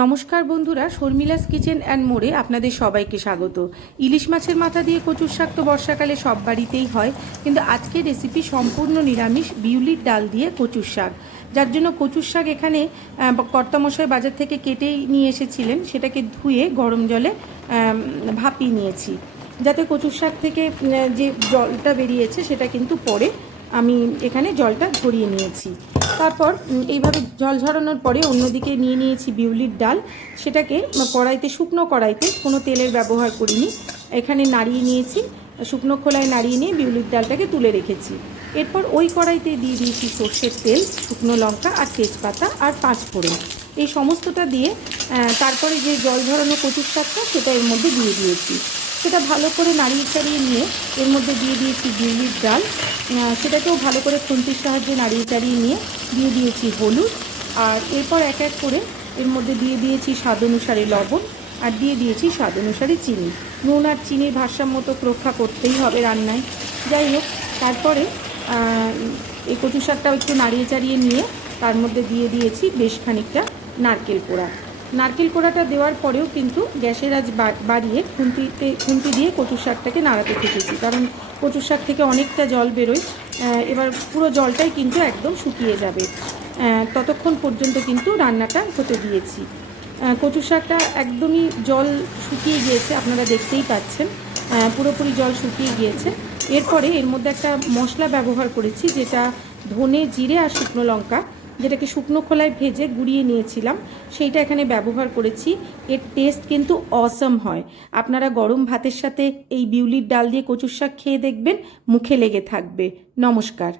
নমস্কার বন্ধুরা, শর্মিলাস kitchen and মোড়ে আপনাদের সবাইকে স্বাগত। ইলিশ মাছের মাথা দিয়ে কচুর শাক তো বর্ষাকালে সব বাড়িতেই হয়, কিন্তু আজকের রেসিপি সম্পূর্ণ নিরামিষ, বিউলির ডাল দিয়ে কচুর শাক। যার জন্য কচুর শাক এখানে কর্তামশাই বাজার থেকে কেটেই নিয়ে এসেছিলেন, সেটাকে ধুয়ে গরম জলে ভাপিয়ে নিয়েছি, যাতে কচুর শাক থেকে যে জলটা বেরিয়েছে সেটা কিন্তু পরে আমি এখানে জলটা ঝরিয়ে নিয়েছি। তারপর এইভাবে জল ঝরানোর পরে অন্যদিকে নিয়ে নিয়েছি বিউলির ডাল। সেটাকে কড়াইতে, শুকনো কড়াইতে, কোনো তেলের ব্যবহার করিনি, এখানে নাড়িয়ে নিয়েছি। শুকনো খোলায় নাড়িয়ে নিয়ে বিউলির ডালটাকে তুলে রেখেছি। এরপর ওই কড়াইতে দিয়ে দিয়েছি সর্ষের তেল, শুকনো লঙ্কা আর তেজপাতা আর পাঁচফোড়ন। এই সমস্তটা দিয়ে তারপরে যে জল ঝরানো কচুর শাকটা সেটা এর মধ্যে দিয়ে দিয়েছি। সেটা ভালো করে নাড়িয়ে চাড়িয়ে নিয়ে এর মধ্যে দিয়ে দিয়েছি বিউলির ডাল। সেটাকেও ভালো করে খুন্তির সাহায্যে নাড়িয়ে চাড়িয়ে নিয়ে দিয়ে দিয়েছি হলুদ। আর এরপর এক এক করে এর মধ্যে দিয়ে দিয়েছি স্বাদ অনুসারে লবণ, আর দিয়ে দিয়েছি স্বাদ অনুসারে চিনি। নুন আর চিনির ভারসাম্য তো রক্ষা করতেই হবে রান্নায়। যাই হোক, তারপরে এই কচু শাকটাও একটু নাড়িয়ে চাড়িয়ে নিয়ে তার মধ্যে দিয়ে দিয়েছি বেশ খানিকটা নারকেল কোড়া। নারকেল কোড়াটা দেওয়ার পরেও কিন্তু গ্যাসের আঁচ বাড়িয়ে খুন্তি দিয়ে কচুর শাকটাকে নাড়াতে থেকেছি, কারণ কচুর শাক থেকে অনেকটা জল বেরোয়। এবার পুরো জলটাই কিন্তু একদম শুকিয়ে যাবে, ততক্ষণ পর্যন্ত কিন্তু রান্নাটা হতে দিয়েছি। কচুর শাকটা একদমই জল শুকিয়ে গিয়েছে, আপনারা দেখতেই পাচ্ছেন, পুরোপুরি জল শুকিয়ে গিয়েছে। এরপরে এর মধ্যে একটা মশলা ব্যবহার করেছি, যেটা ধনে, জিরে আর শুকনো লঙ্কা, যেটাকে শুকনো খোলায় ভেজে গুঁড়িয়ে নিয়েছিলাম, সেইটা এখানে ব্যবহার করেছি। এর টেস্ট কিন্তু অসম হয়। আপনারা গরম ভাতের সাথে এই বিউলির ডাল দিয়ে কচুর শাক খেয়ে দেখবেন, মুখে লেগে থাকবে। নমস্কার।